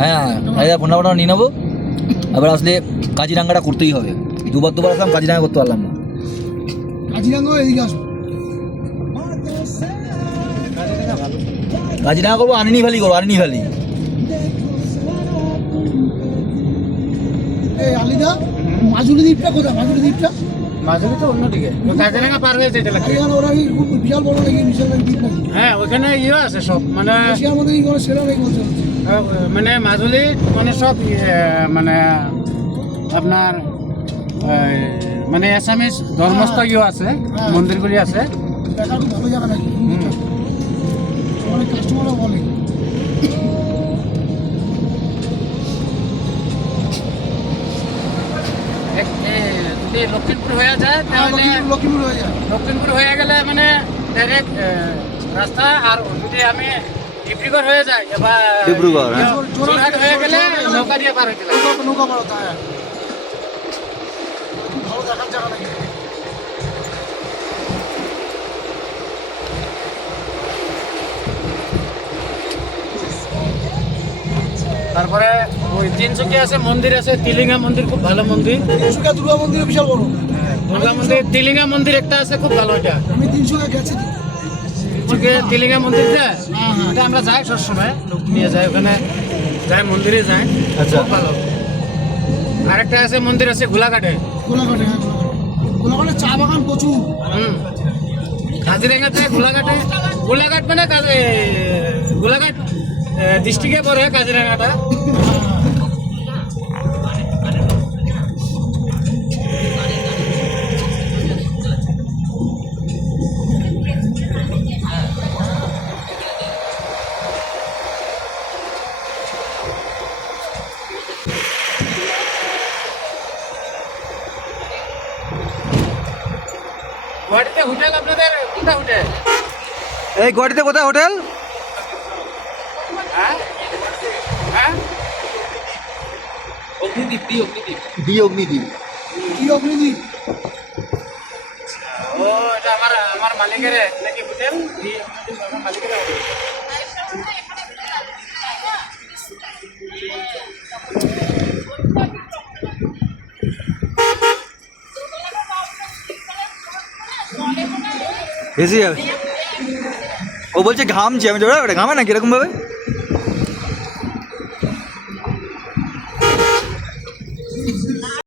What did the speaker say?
হ্যাঁ ফোন নাম্বারটা নিয়ে নেবো। এবার আসলে কাজিরাঙ্গাটা করতেই হবে। দুবার আসলাম, কাজিরাঙ্গা করতে পারলাম না। কাজিরাঙ্গা এদিকে আসবো, কাজিরাঙ্গা করবো, আনিনি ভ্যালি করবো, আনিনি ভ্যালি। এই আলিদা মাজুলি দ্বীপটা কোথায়? মাজুলি দ্বীপটা মাজুলি তো অন্যদিকে, কাজিরাঙ্গা পার হয়ে যেতে লাগে। কাজিরাঙ্গা ওরা কি খুব বিশাল বড় নাকি? বিশাল দ্বীপ নাকি? হ্যাঁ ওখানে ইয়ে আছে সব, মানে এশিয়ার মধ্যে কি কোনো সেরা নাকি বলছে? মানে মাজুলি মানে সব মানে আপনার মানে এসামিস ধর্মস্থ ইয়ে আছে, মন্দিরগুলি আছে। দেখার খুব ভালো জায়গা নাকি? অনেক কাস্টমারও বলে। যদি লক্ষ্মীপুর হয়ে যায় তাহলে লক্ষ্মীপুর হয়ে যায়। লক্ষ্মীপুর হয়ে গেলে মানে ডাইরেক্ট রাস্তা। আর যদি আমি ডিব্রুগড় হয়ে যাই এবার ডিব্রুগড়, হ্যাঁ। যোরহাট হয়ে গেলে নৌকা দিয়ে পার হইতে লাগে। নৌকা পার হতে হয়। খুব ভালো দেখার জায়গা নাকি? তারপরে ওই তিনসুকিয়া আছে, মন্দির আছে, তিলিঙ্গা মন্দির, খুব ভালো মন্দির। তিনসুকিয়া দুর্গা মন্দির বিশাল বড়। দুর্গা মন্দির, তিলিঙ্গা মন্দির একটা আছে, খুব ভালো। এটা আমি তিনসুকিয়া গেছি। তিলিঙ্গা মন্দিরটা এটা আমরা যাই সবসময়, লোক নিয়ে যাই ওখানে, যাই মন্দিরে যাই। আচ্ছা। খুব ভালো। আরেকটা আছে মন্দির আছে গোলাঘাটে। গোলাঘাটে, হ্যাঁ গোলাঘাটে চা বাগান প্রচুর। কাজিরাঙ্গাতে গোলাঘাট মানে গোলাঘাট ডিস্ট্রিক্টে পড়ে কাজিরাঙ্গাটা। গুয়াহাটিতে হোটেল আপনাদের কোনটা হোটেল? এই গুয়াহাটিতে কোথায় হোটেল? হ্যাঁ হ্যাঁ অগ্নিদ্বীপ, অগ্নিদ্বীপ। কি অগ্নিদ্বীপ? ও এটা আমার মালিকের নাকি হোটেল, আমার মালিকের হোটেল। বেশি যাবে। ও বলছে ঘামছে, আমি যাবো ঘামে না কিরকম ভাবে।